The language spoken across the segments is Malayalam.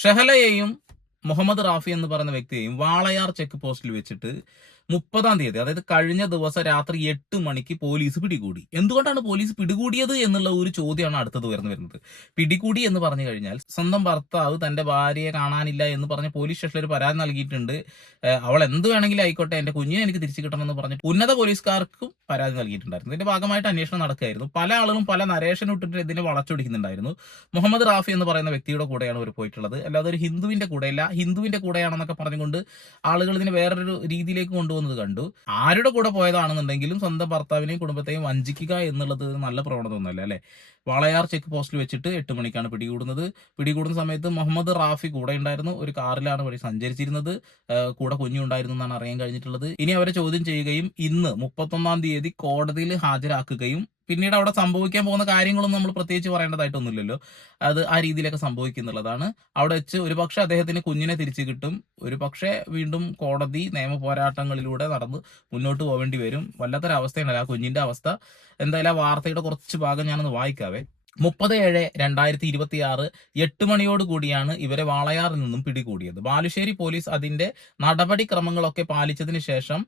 ഷഹലയെയും മുഹമ്മദ് റാഫി എന്ന് പറയുന്ന വ്യക്തിയെയും വാളയാർ ചെക്ക് പോസ്റ്റിൽ വെച്ചിട്ട് 30-ാം തീയതി, അതായത് കഴിഞ്ഞ ദിവസം രാത്രി 8 മണിക്ക് പോലീസ് പിടികൂടി. എന്തുകൊണ്ടാണ് പോലീസ് പിടികൂടിയത് എന്നുള്ള ഒരു ചോദ്യമാണ് അടുത്തത് വരുന്നത്. പിടികൂടി എന്ന് പറഞ്ഞു കഴിഞ്ഞാൽ സ്വന്തം ഭർത്താവ് തന്റെ ഭാര്യയെ കാണാനില്ല എന്ന് പറഞ്ഞ് പോലീസ് സ്റ്റേഷനിൽ ഒരു പരാതി നൽകിയിട്ടുണ്ട്. അവൾ എന്ത് വേണമെങ്കിലും ആയിക്കോട്ടെ, എന്റെ കുഞ്ഞിനെ എനിക്ക് തിരിച്ചു കിട്ടണമെന്ന് പറഞ്ഞ് ഉന്നത പോലീസുകാർക്കും പരാതി നൽകിയിട്ടുണ്ടായിരുന്നു. ഇതിന്റെ ഭാഗമായിട്ട് അന്വേഷണം നടക്കുകയായിരുന്നു. പല ആളുകളും പല നരേഷൻ ഇട്ടിട്ട് ഇതിനെ വളച്ചൊടിക്കുന്നുണ്ടായിരുന്നു. മുഹമ്മദ് റാഫി എന്ന് പറയുന്ന വ്യക്തിയുടെ കൂടെയാണ് അവർ പോയിട്ടുള്ളത്, അല്ലാതെ ഒരു ഹിന്ദുവിന്റെ കൂടെയല്ല. ഹിന്ദുവിന്റെ കൂടെയാണെന്നൊക്കെ പറഞ്ഞുകൊണ്ട് ആളുകൾ ഇതിനെ വേറൊരു രീതിയിലേക്ക് കൊണ്ടുപോകുന്നത് കണ്ടു. ആരുടെ കൂടെ പോയതാണെന്നുണ്ടെങ്കിലും സ്വന്തം ഭർത്താവിനെയും കുടുംബത്തെയും വഞ്ചിക്കുക എന്നുള്ളത് നല്ല പ്രവണത ഒന്നുമല്ല, അല്ലെ? വാളയാർ ചെക്ക് പോസ്റ്റിൽ വെച്ചിട്ട് 8 മണിക്കാണ് പിടികൂടുന്നത്. പിടികൂടുന്ന സമയത്ത് മുഹമ്മദ് റാഫി കൂടെ ഉണ്ടായിരുന്നു. ഒരു കാറിലാണ് വഴി സഞ്ചരിച്ചിരുന്നത്. കൂടെ കുഞ്ഞുണ്ടായിരുന്നു എന്നാണ് അറിയാൻ കഴിഞ്ഞിട്ടുള്ളത്. ഇനി അവരെ ചോദ്യം ചെയ്യുകയും ഇന്ന് 31-ാം തീയതി കോടതിയിൽ ഹാജരാക്കുകയും പിന്നീട് അവിടെ സംഭവിക്കാൻ പോകുന്ന കാര്യങ്ങളൊന്നും നമ്മൾ പ്രത്യേകിച്ച് പറയേണ്ടതായിട്ടൊന്നുമില്ലല്ലോ. അത് ആ രീതിയിലൊക്കെ സംഭവിക്കുന്നുള്ളതാണ്. അവിടെ വെച്ച് ഒരുപക്ഷെ അദ്ദേഹത്തിന് കുഞ്ഞിനെ തിരിച്ചു കിട്ടും, ഒരുപക്ഷെ വീണ്ടും കോടതി നിയമ പോരാട്ടങ്ങളിലൂടെ നടന്ന് മുന്നോട്ട് പോവേണ്ടി വരും. വല്ലാത്തൊരവസ്ഥയാണ് ആ കുഞ്ഞിന്റെ അവസ്ഥ. എന്തായാലും ആ വാർത്തയുടെ കുറച്ച് ഭാഗം ഞാനൊന്ന് വായിക്കാവേ. 30/7/2026 8 മണിയോട് കൂടിയാണ് ഇവരെ വാളയാറിൽ നിന്നും പിടികൂടിയത്. ബാലുശ്ശേരി പോലീസ് അതിന്റെ നടപടിക്രമങ്ങളൊക്കെ പാലിച്ചതിന് ശേഷം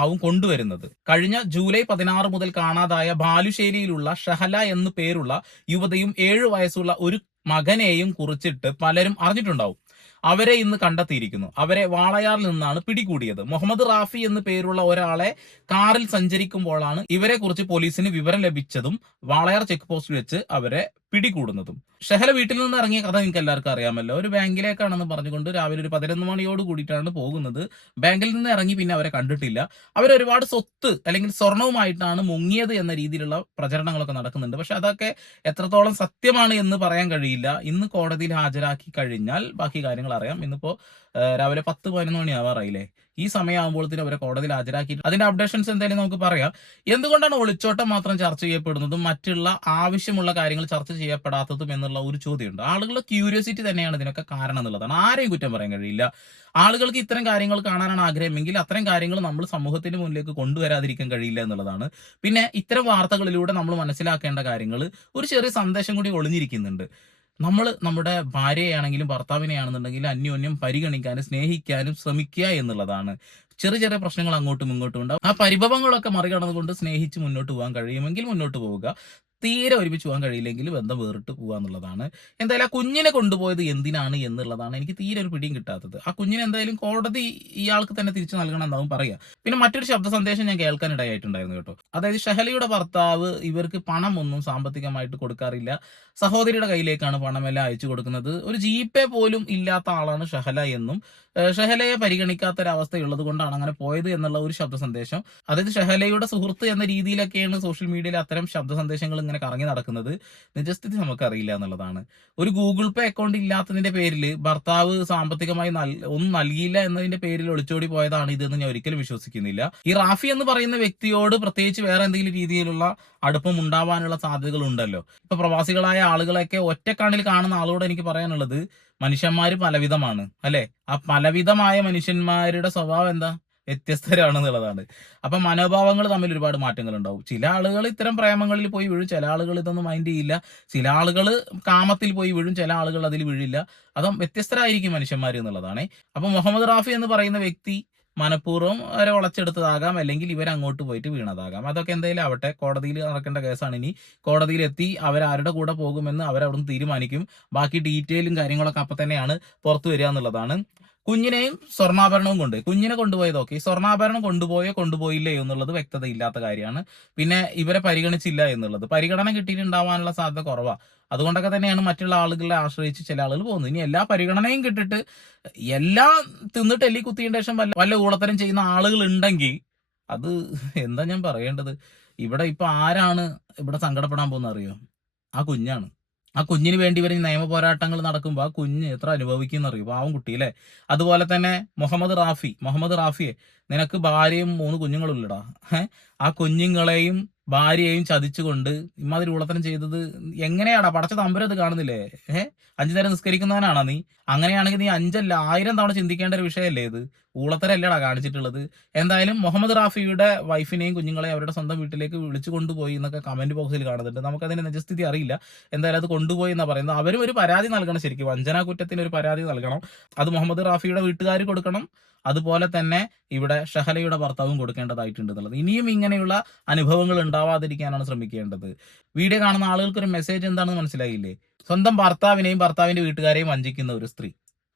ആവും കൊണ്ടുവരുന്നത്. കഴിഞ്ഞ ജൂലൈ 16 മുതൽ കാണാതായ ബാലുശ്ശേരിയിലുള്ള ഷഹല എന്നു പേരുള്ള യുവതിയും 7 വയസ്സുള്ള ഒരു മകനെയും കുറിച്ചിട്ട് പലരും അറിഞ്ഞിട്ടുണ്ടാവും. അവരെ ഇന്ന് കണ്ടെത്തിയിരിക്കുന്നു. അവരെ വാളയാറിൽ നിന്നാണ് പിടികൂടിയത്. മുഹമ്മദ് റാഫി എന്ന് പേരുള്ള ഒരാളെ കാറിൽ സഞ്ചരിക്കുമ്പോഴാണ് ഇവരെ കുറിച്ച് പോലീസിന് വിവരം ലഭിച്ചതും വാളയാർ ചെക്ക് പോസ്റ്റിൽ വെച്ച് അവരെ പിടികൂടുന്നതും. ഷഹല വീട്ടിൽ നിന്ന് ഇറങ്ങിയ കഥ നിങ്ങൾക്ക് എല്ലാവർക്കും അറിയാമല്ലോ. ഒരു ബാങ്കിലേക്കാണെന്ന് പറഞ്ഞുകൊണ്ട് രാവിലെ ഒരു 11 മണിയോട് കൂടിയിട്ടാണ് പോകുന്നത്. ബാങ്കിൽ നിന്ന് ഇറങ്ങി പിന്നെ അവരെ കണ്ടിട്ടില്ല. അവരൊരുപാട് സ്വത്ത് അല്ലെങ്കിൽ സ്വർണവുമായിട്ടാണ് മുങ്ങിയത് എന്ന രീതിയിലുള്ള പ്രചരണങ്ങളൊക്കെ നടക്കുന്നുണ്ട്. പക്ഷെ അതൊക്കെ എത്രത്തോളം സത്യമാണ് എന്ന് പറയാൻ കഴിയില്ല. ഇന്ന് കോടതിയിൽ ഹാജരാക്കി കഴിഞ്ഞാൽ ബാക്കി കാര്യങ്ങൾ അറിയാം. ഇന്നിപ്പോ രാവിലെ 10-11 മണി ആവാറായില്ലേ. ഈ സമയമാകുമ്പോഴത്തേനും അവരെ കോടതിയിൽ ഹാജരാക്കി അതിന്റെ അപ്ഡേഷൻസ് എന്തായാലും നമുക്ക് പറയാം. എന്തുകൊണ്ടാണ് ഒളിച്ചോട്ടം മാത്രം ചർച്ച ചെയ്യപ്പെടുന്നതും മറ്റുള്ള ആവശ്യമുള്ള കാര്യങ്ങൾ ചർച്ച ചെയ്യപ്പെടാത്തതും എന്നുള്ള ഒരു ചോദ്യമുണ്ട്. ആളുകളുടെ ക്യൂരിയോസിറ്റി തന്നെയാണ് ഇതിനൊക്കെ കാരണം എന്നുള്ളതാണ്. ആരെയും കുറ്റം പറയാൻ കഴിയില്ല. ആളുകൾക്ക് ഇത്തരം കാര്യങ്ങൾ കാണാനാണ് ആഗ്രഹമെങ്കിൽ അത്തരം കാര്യങ്ങൾ നമ്മൾ സമൂഹത്തിന് മുന്നിലേക്ക് കൊണ്ടുവരാതിരിക്കാൻ കഴിയില്ല എന്നുള്ളതാണ്. പിന്നെ ഇത്തരം വാർത്തകളിലൂടെ നമ്മൾ മനസ്സിലാക്കേണ്ട കാര്യങ്ങൾ ഒരു ചെറിയ സന്ദേശം കൂടി ഒളിഞ്ഞിരിക്കുന്നുണ്ട്. നമ്മൾ നമ്മുടെ ഭാര്യയാണെങ്കിലും ഭർത്താവിനെയാണെന്നുണ്ടെങ്കിലും അന്യോന്യം പരിഗണിക്കാനും സ്നേഹിക്കാനും ശ്രമിക്കുക എന്നുള്ളതാണ്. ചെറിയ ചെറിയ പ്രശ്നങ്ങൾ അങ്ങോട്ടും ഇങ്ങോട്ടും ഉണ്ടാവും. ആ പരിഭവങ്ങളൊക്കെ മറികടന്നുകൊണ്ട് സ്നേഹിച്ച് മുന്നോട്ട് പോകാൻ കഴിയുമെങ്കിൽ മുന്നോട്ട് പോവുക. തീരെ ഒരുമിച്ച് പോകാൻ കഴിയില്ലെങ്കിൽ ബന്ധം വേറിട്ട് പോവുക എന്നുള്ളതാണ്. എന്തായാലും ആ കുഞ്ഞിനെ കൊണ്ടുപോയത് എന്തിനാണ് എന്നുള്ളതാണ് എനിക്ക് തീരെ ഒരു പിടിയും കിട്ടാത്തത്. ആ കുഞ്ഞിനെ എന്തായാലും കോടതി ഇയാൾക്ക് തന്നെ തിരിച്ചു നൽകണം എന്നാവും പറയുക. പിന്നെ മറ്റൊരു ശബ്ദ സന്ദേശം ഞാൻ കേൾക്കാൻ ഇടയായിട്ടുണ്ടായിരുന്നു കേട്ടോ. അതായത് ഷഹലയുടെ ഭർത്താവ് ഇവർക്ക് പണം ഒന്നും സാമ്പത്തികമായിട്ട് കൊടുക്കാറില്ല. സഹോദരിയുടെ കയ്യിലേക്കാണ് പണമെല്ലാം അയച്ചു കൊടുക്കുന്നത്. ഒരു ജീപ്പേ പോലും ഇല്ലാത്ത ആളാണ് ഷഹല എന്നും ഷഹലയെ പരിഗണിക്കാത്തൊരവസ്ഥയുള്ളത് കൊണ്ടാണ് അങ്ങനെ പോയത് എന്നുള്ള ഒരു ശബ്ദ സന്ദേശം. അതായത് ഷഹലയുടെ സുഹൃത്ത് എന്ന രീതിയിലൊക്കെയാണ് സോഷ്യൽ മീഡിയയിൽ അത്തരം ശബ്ദ സന്ദേശങ്ങൾ ഇങ്ങനെ കറങ്ങി നടക്കുന്നത്. നിജസ്ഥിതി നമുക്കറിയില്ല എന്നുള്ളതാണ്. ഒരു ഗൂഗിൾ പേ അക്കൗണ്ട് ഇല്ലാത്തതിന്റെ പേരിൽ ഭർത്താവ് സാമ്പത്തികമായി ഒന്നും നൽകിയില്ല എന്നതിന്റെ പേരിൽ ഒളിച്ചോടി പോയതാണ് ഇതെന്ന് ഞാൻ ഒരിക്കലും വിശ്വസിക്കുന്നില്ല. ഈ റാഫി എന്ന് പറയുന്ന വ്യക്തിയോട് പ്രത്യേകിച്ച് വേറെ എന്തെങ്കിലും രീതിയിലുള്ള അടുപ്പം ഉണ്ടാവാനുള്ള സാധ്യതകൾ ഉണ്ടല്ലോ. ഇപ്പൊ പ്രവാസികളായ ആളുകളെയൊക്കെ ഒറ്റക്കണ്ണിൽ കാണുന്ന ആളോട് എനിക്ക് പറയാനുള്ളത്, മനുഷ്യന്മാര് പലവിധമാണ്, അല്ലെ? ആ പലവിധമായ മനുഷ്യന്മാരുടെ സ്വഭാവം എന്താ? വ്യത്യസ്തരാണെന്നുള്ളതാണ്. അപ്പൊ മനോഭാവങ്ങൾ തമ്മിൽ ഒരുപാട് മാറ്റങ്ങൾ ഉണ്ടാവും. ചില ആളുകൾ ഇത്തരം പ്രേമങ്ങളിൽ പോയി വീഴും, ചില ആളുകൾ ഇതൊന്നും മൈൻഡ് ചെയ്യില്ല. ചില ആളുകൾ കാമത്തിൽ പോയി വീഴും, ചില ആളുകൾ അതിൽ വീഴില്ല. അതും വ്യത്യസ്തരായിരിക്കും മനുഷ്യന്മാർ എന്നുള്ളതാണ്. അപ്പൊ മുഹമ്മദ് റാഫി എന്ന് പറയുന്ന വ്യക്തി മനഃപൂർവ്വം അവരെ വളച്ചെടുത്തതാകാം, അല്ലെങ്കിൽ ഇവരങ്ങോട്ട് പോയിട്ട് വീണതാകാം. അതൊക്കെ എന്തായാലും ആവട്ടെ, കോടതിയിൽ നടക്കേണ്ട കേസാണ്. ഇനി കോടതിയിലെത്തി അവരാരുടെ കൂടെ പോകുമെന്ന് അവരവിടുന്ന് തീരുമാനിക്കും. ബാക്കി ഡീറ്റെയിലും കാര്യങ്ങളൊക്കെ അപ്പൊ തന്നെയാണ് പുറത്തു വരിക എന്നുള്ളതാണ്. കുഞ്ഞിനെയും സ്വർണ്ണാഭരണവും കുഞ്ഞിനെ കൊണ്ടുപോയത് ഓക്കെ, സ്വർണ്ണാഭരണം കൊണ്ടുപോയില്ലേ എന്നുള്ളത് വ്യക്തത ഇല്ലാത്ത കാര്യമാണ്. പിന്നെ ഇവരെ പരിഗണിച്ചില്ല എന്നുള്ളത്, പരിഗണന കിട്ടിയിട്ടുണ്ടാവാനുള്ള സാധ്യത കുറവാ. അതുകൊണ്ടൊക്കെ തന്നെയാണ് മറ്റുള്ള ആളുകളെ ആശ്രയിച്ച് ചില ആളുകൾ പോകുന്നത്. ഇനി എല്ലാ പരിഗണനയും കിട്ടിട്ട് എല്ലാം തിന്നിട്ട് എല്ലി കുത്തിയതിന് ശേഷം വല്ല ഊളത്തരം ചെയ്യുന്ന ആളുകൾ ഉണ്ടെങ്കിൽ അത് എന്താ ഞാൻ പറയേണ്ടത്? ഇവിടെ ഇപ്പൊ ആരാണ് ഇവിടെ സങ്കടപ്പെടാൻ പോകുന്നത് അറിയോ? ആ കുഞ്ഞാണ്. ആ കുഞ്ഞിന് വേണ്ടി ഇവർ നിയമ പോരാട്ടങ്ങൾ നടക്കുമ്പോൾ ആ കുഞ്ഞ് എത്ര അനുഭവിക്കുന്ന അറിയോ? പാവം കുട്ടി, അല്ലേ? അതുപോലെ തന്നെ മുഹമ്മദ് റാഫിയെ, നിനക്ക് ഭാര്യയും 3 കുഞ്ഞുങ്ങളുള്ളടാ. ആ കുഞ്ഞുങ്ങളെയും ഭാര്യയെയും ചതിച്ചുകൊണ്ട് ഇമാതിരി ഉളത്തരം ചെയ്തത് എങ്ങനെയാടാ? പടച്ച തമ്പുരത് കാണുന്നില്ലേ? 5 നേരം നിസ്കരിക്കുന്നവനാണോ നീ? അങ്ങനെയാണെങ്കിൽ നീ 5 അല്ല 1000 തവണ ചിന്തിക്കേണ്ട ഒരു വിഷയമല്ലേ ഇത്? ഊളത്തരല്ലടാ കാണിച്ചിട്ടുള്ളത്. എന്തായാലും മുഹമ്മദ് റാഫിയുടെ വൈഫിനെയും കുഞ്ഞുങ്ങളെയും അവരുടെ സ്വന്തം വീട്ടിലേക്ക് വിളിച്ചു കൊണ്ടുപോയി എന്നൊക്കെ കമന്റ് ബോക്സിൽ കാണുന്നുണ്ട്. നമുക്കതിന്റെ നിജസ്ഥിതി അറിയില്ല. എന്തായാലും അത് കൊണ്ടുപോയി എന്നാ പറയുന്നത്. അവരും ഒരു പരാതി നൽകണം, ശരിക്കും വഞ്ചനാ കുറ്റത്തിന് ഒരു പരാതി നൽകണം. അത് മുഹമ്മദ് റാഫിയുടെ വീട്ടുകാർ കൊടുക്കണം, അതുപോലെ തന്നെ ഇവിടെ ഷഹലയുടെ ഭർത്താവും കൊടുക്കേണ്ടതായിട്ടുണ്ട് എന്നുള്ളത്. ഇനിയും ഇങ്ങനെയുള്ള അനുഭവങ്ങൾ ഉണ്ടാവാതിരിക്കാനാണ് ശ്രമിക്കേണ്ടത്. വീഡിയോ കാണുന്ന ആളുകൾക്ക് ഒരു മെസ്സേജ് എന്താണെന്ന് മനസ്സിലായില്ലേ? സ്വന്തം ഭർത്താവിനെയും ഭർത്താവിന്റെ വീട്ടുകാരെയും വഞ്ചിക്കുന്ന ഒരു സ്ത്രീ,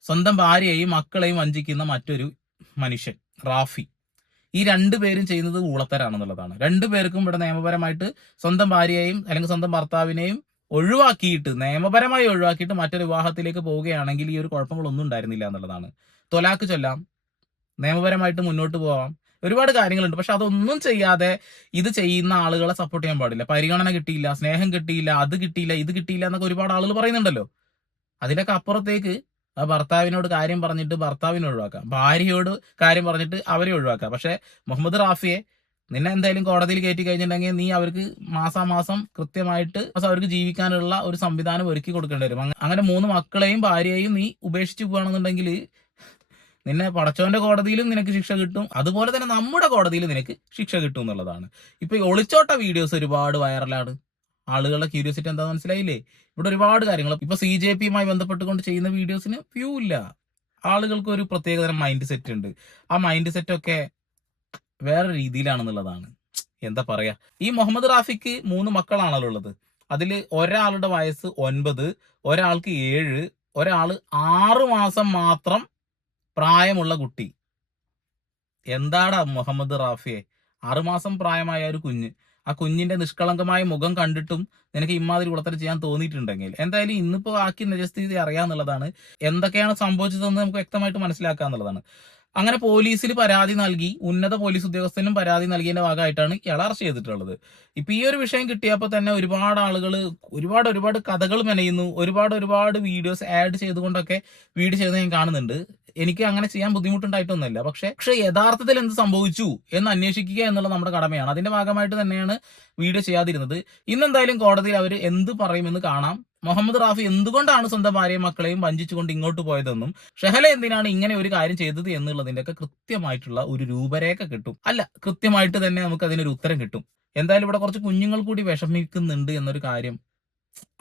സ്വന്തം ഭാര്യയെയും മക്കളെയും വഞ്ചിക്കുന്ന മറ്റൊരു മനുഷ്യൻ റാഫി, ഈ രണ്ടുപേരും ചെയ്യുന്നത് ഊളത്തരാണെന്നുള്ളതാണ്. രണ്ടുപേർക്കും ഇവിടെ നിയമപരമായിട്ട് സ്വന്തം ഭാര്യയെയും അല്ലെങ്കിൽ സ്വന്തം ഭർത്താവിനെയും ഒഴിവാക്കിയിട്ട്, നിയമപരമായി ഒഴിവാക്കിയിട്ട് മറ്റൊരു വിവാഹത്തിലേക്ക് പോവുകയാണെങ്കിൽ ഈ ഒരു കുഴപ്പങ്ങളൊന്നും ഉണ്ടായിരുന്നില്ല എന്നുള്ളതാണ്. തൊലാക്ക് ചൊല്ലാം, നിയമപരമായിട്ട് മുന്നോട്ട് പോവാം, ഒരുപാട് കാര്യങ്ങളുണ്ട്. പക്ഷെ അതൊന്നും ചെയ്യാതെ ഇത് ചെയ്യുന്ന ആളുകളെ സപ്പോർട്ട് ചെയ്യാൻ പാടില്ല. പരിഗണന കിട്ടിയില്ല, സ്നേഹം കിട്ടിയില്ല, അത് കിട്ടിയില്ല, ഇത് കിട്ടിയില്ല എന്നൊക്കെ ഒരുപാട് ആളുകൾ പറയുന്നുണ്ടല്ലോ. അതിനൊക്കെ അപ്പുറത്തേക്ക് ആ ഭർത്താവിനോട് കാര്യം പറഞ്ഞിട്ട് ഭർത്താവിനെ ഒഴിവാക്കാം, ഭാര്യയോട് കാര്യം പറഞ്ഞിട്ട് അവരെ ഒഴിവാക്കാം. പക്ഷെ മുഹമ്മദ് റാഫിയെ നിന്നെ എന്തായാലും കോടതിയിൽ കയറ്റി കഴിഞ്ഞിട്ടുണ്ടെങ്കിൽ നീ അവർക്ക് മാസാമാസം കൃത്യമായിട്ട് അവർക്ക് ജീവിക്കാനുള്ള ഒരു സംവിധാനം ഒരുക്കി കൊടുക്കേണ്ടി വരും. അങ്ങനെ 3 മക്കളെയും ഭാര്യയെയും നീ ഉപേക്ഷിച്ച് പോകുകയാണെന്നുണ്ടെങ്കിൽ നിന്നെ പടച്ചോന്റെ കോടതിയിലും നിനക്ക് ശിക്ഷ കിട്ടും, അതുപോലെ തന്നെ നമ്മുടെ കോടതിയിലും നിനക്ക് ശിക്ഷ കിട്ടും എന്നുള്ളതാണ്. ഇപ്പൊ ഈ ഒളിച്ചോട്ട വീഡിയോസ് ഒരുപാട് വൈറലാണ്. ആളുകളുടെ ക്യൂരിയോസിറ്റി എന്താ മനസ്സിലായില്ലേ? ഇവിടെ ഒരുപാട് കാര്യങ്ങൾ ഇപ്പൊ CJP-യുമായി ബന്ധപ്പെട്ടുകൊണ്ട് ചെയ്യുന്ന വീഡിയോസിന് വ്യൂ ഇല്ല. ആളുകൾക്ക് ഒരു പ്രത്യേകതരം മൈൻഡ് സെറ്റ് ഉണ്ട്. ആ മൈൻഡ് സെറ്റ് ഒക്കെ വേറെ രീതിയിലാണെന്നുള്ളതാണ്. എന്താ പറയാ, ഈ മുഹമ്മദ് റാഫിക്ക് 3 മക്കളാണല്ലോ ഉള്ളത്. അതിൽ ഒരാളുടെ വയസ്സ് 9, ഒരാൾക്ക് 7, ഒരാള് 6 മാസം മാത്രം പ്രായമുള്ള കുട്ടി. എന്താടാ മുഹമ്മദ് റാഫിയെ, 6 മാസം പ്രായമായ ഒരു കുഞ്ഞ്, ആ കുഞ്ഞിന്റെ നിഷ്കളങ്കമായ മുഖം കണ്ടിട്ടും നിനക്ക് ഇമാതിരി ഉളത്തരം ചെയ്യാൻ തോന്നിയിട്ടുണ്ടെങ്കിൽ എന്തായാലും ഇന്നിപ്പോ ആക്കി നിജസ്ഥിതി അറിയാന്നുള്ളതാണ്. എന്തൊക്കെയാണ് സംഭവിച്ചതെന്ന് നമുക്ക് വ്യക്തമായിട്ട് മനസ്സിലാക്കാന്നുള്ളതാണ്. അങ്ങനെ പോലീസിൽ പരാതി നൽകി, ഉന്നത പോലീസ് ഉദ്യോഗസ്ഥനും പരാതി നൽകിയതിന്റെ ഭാഗമായിട്ടാണ് ഇയാളെ അറസ്റ്റ് ചെയ്തിട്ടുള്ളത്. ഇപ്പൊ ഈ ഒരു വിഷയം കിട്ടിയപ്പോൾ തന്നെ ഒരുപാട് ആളുകൾ ഒരുപാട് കഥകൾ മെനയുന്നു, ഒരുപാട് വീഡിയോസ് ആഡ് ചെയ്തുകൊണ്ടൊക്കെ വീഡിയോ ചെയ്യുന്നത് ഞാൻ കാണുന്നുണ്ട്. എനിക്ക് അങ്ങനെ ചെയ്യാൻ ബുദ്ധിമുട്ടുണ്ടായിട്ടൊന്നുമില്ല. പക്ഷെ യഥാർത്ഥത്തിൽ എന്ത് സംഭവിച്ചു എന്ന് അന്വേഷിക്കുക എന്നുള്ളത് നമ്മുടെ കടമയാണ്. അതിന്റെ ഭാഗമായിട്ട് തന്നെയാണ് വീഡിയോ ചെയ്യാതിരുന്നത്. ഇന്നെന്തായാലും കോടതിയിൽ അവർ എന്ത് പറയുമെന്ന് കാണാം. മുഹമ്മദ് റാഫി എന്തുകൊണ്ടാണ് സ്വന്തം ഭാര്യയും മക്കളെയും വഞ്ചിച്ചുകൊണ്ട് ഇങ്ങോട്ട് പോയതെന്നും ഷഹല എന്തിനാണ് ഇങ്ങനെ ഒരു കാര്യം ചെയ്തത് എന്നുള്ളതിന്റെ ഒക്കെ കൃത്യമായിട്ടുള്ള ഒരു രൂപരേഖ കിട്ടും. അല്ല, കൃത്യമായിട്ട് തന്നെ നമുക്ക് അതിനൊരു ഉത്തരം കിട്ടും. എന്തായാലും ഇവിടെ കുറച്ച് കുഞ്ഞുങ്ങൾ കൂടി വിഷമിക്കുന്നുണ്ട് എന്നൊരു കാര്യം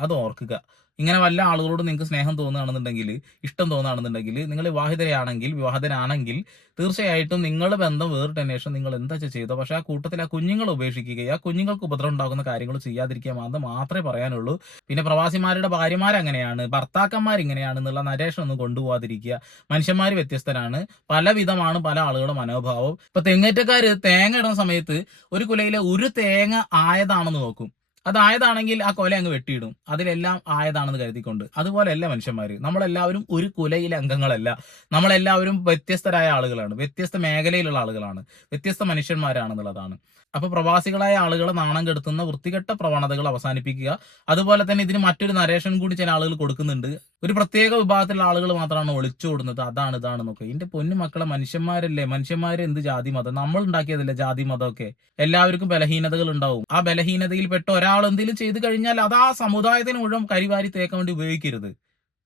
അത് ഓർക്കുക. ഇങ്ങനെ വല്ല ആളുകളോട് നിങ്ങൾക്ക് സ്നേഹം തോന്നുകയാണെന്നുണ്ടെങ്കിൽ, ഇഷ്ടം തോന്നുകയാണെന്നുണ്ടെങ്കിൽ, നിങ്ങൾ വിവാഹിതനാണെങ്കിൽ തീർച്ചയായിട്ടും നിങ്ങളുടെ ബന്ധം വേറിട്ടതിന് ശേഷം നിങ്ങൾ എന്താ ചെയ്തോ, പക്ഷെ ആ കൂട്ടത്തിൽ ആ കുഞ്ഞുങ്ങളെ ഉപേക്ഷിക്കുകയും ആ കുഞ്ഞുങ്ങൾക്ക് ഉപദ്രവം ഉണ്ടാകുന്ന കാര്യങ്ങൾ ചെയ്യാതിരിക്കുക മാത്രമേ പറയാനുള്ളൂ. പിന്നെ പ്രവാസിമാരുടെ ഭാര്യമാരങ്ങനെയാണ്, ഭർത്താക്കന്മാർ ഇങ്ങനെയാണെന്നുള്ള നരേഷൻ ഒന്നും കൊണ്ടുപോകാതിരിക്കുക. മനുഷ്യന്മാർ വ്യത്യസ്തരാണ്, പലവിധമാണ് പല ആളുകളുടെ മനോഭാവം. ഇപ്പൊ തെങ്ങേറ്റക്കാര് തേങ്ങ ഇടുന്ന സമയത്ത് ഒരു കുലയിലെ ഒരു തേങ്ങ ആയതാണെന്ന് നോക്കും. അതായതാണെങ്കിൽ ആ കൊല അങ്ങ് വെട്ടിയിടും, അതിലെല്ലാം ആയതാണെന്ന് കരുതിക്കൊണ്ട്. അതുപോലെയല്ല മനുഷ്യന്മാര്. നമ്മളെല്ലാവരും ഒരു കുലയിലെ അംഗങ്ങളല്ല. നമ്മളെല്ലാവരും വ്യത്യസ്തരായ ആളുകളാണ്, വ്യത്യസ്ത മേഖലയിലുള്ള ആളുകളാണ്, വ്യത്യസ്ത മനുഷ്യന്മാരാണെന്നുള്ളതാണ്. അപ്പൊ പ്രവാസികളായ ആളുകളെ നാണം കെടുത്തുന്ന വൃത്തികെട്ട പ്രവണതകൾ അവസാനിപ്പിക്കുക. അതുപോലെ തന്നെ ഇതിന് മറ്റൊരു നരേഷൻ കൂടി ചില ആളുകൾ കൊടുക്കുന്നുണ്ട്. ഒരു പ്രത്യേക വിഭാഗത്തിലുള്ള ആളുകൾ മാത്രമാണ് ഒളിച്ചോടുന്നത്, അതാണ് ഇതാണെന്നൊക്കെ. ഇതിന്റെ പൊന്നു മക്കളെ, മനുഷ്യന്മാരല്ലേ, മനുഷ്യന്മാര് എന്ത് ജാതി മതം, നമ്മൾ ഉണ്ടാക്കിയതല്ലേ ജാതി മതമൊക്കെ. എല്ലാവർക്കും ബലഹീനതകൾ ഉണ്ടാവും. ആ ബലഹീനതയിൽപ്പെട്ട ഒരാൾ എന്തെങ്കിലും ചെയ്തു കഴിഞ്ഞാൽ അത് ആ സമുദായത്തിന് മുഴുവൻ കരിവാരി തേക്കാൻ വേണ്ടി ഉപയോഗിക്കരുത്.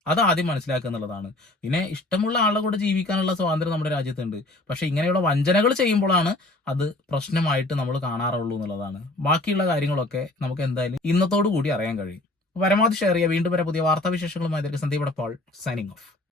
അത് ആദ്യം മനസ്സിലാക്കുക എന്നുള്ളതാണ്. പിന്നെ ഇഷ്ടമുള്ള ആളുടെ കൂടെ ജീവിക്കാനുള്ള സ്വാതന്ത്ര്യം നമ്മുടെ രാജ്യത്തുണ്ട്. പക്ഷെ ഇങ്ങനെയുള്ള വഞ്ചനകൾ ചെയ്യുമ്പോഴാണ് അത് പ്രശ്നമായിട്ട് നമ്മൾ കാണാറുള്ളൂ എന്നുള്ളതാണ്. ബാക്കിയുള്ള കാര്യങ്ങളൊക്കെ നമുക്ക് എന്തായാലും ഇന്നത്തോടു കൂടി അറിയാൻ കഴിയും. പരമാവധി ഷെയർ ചെയ്യുക. വീണ്ടും വരെ പുതിയ വാർത്താവിശേഷങ്ങളുമായി സന്ദീപ് പോൾ സൈനിങ് ഓഫ്.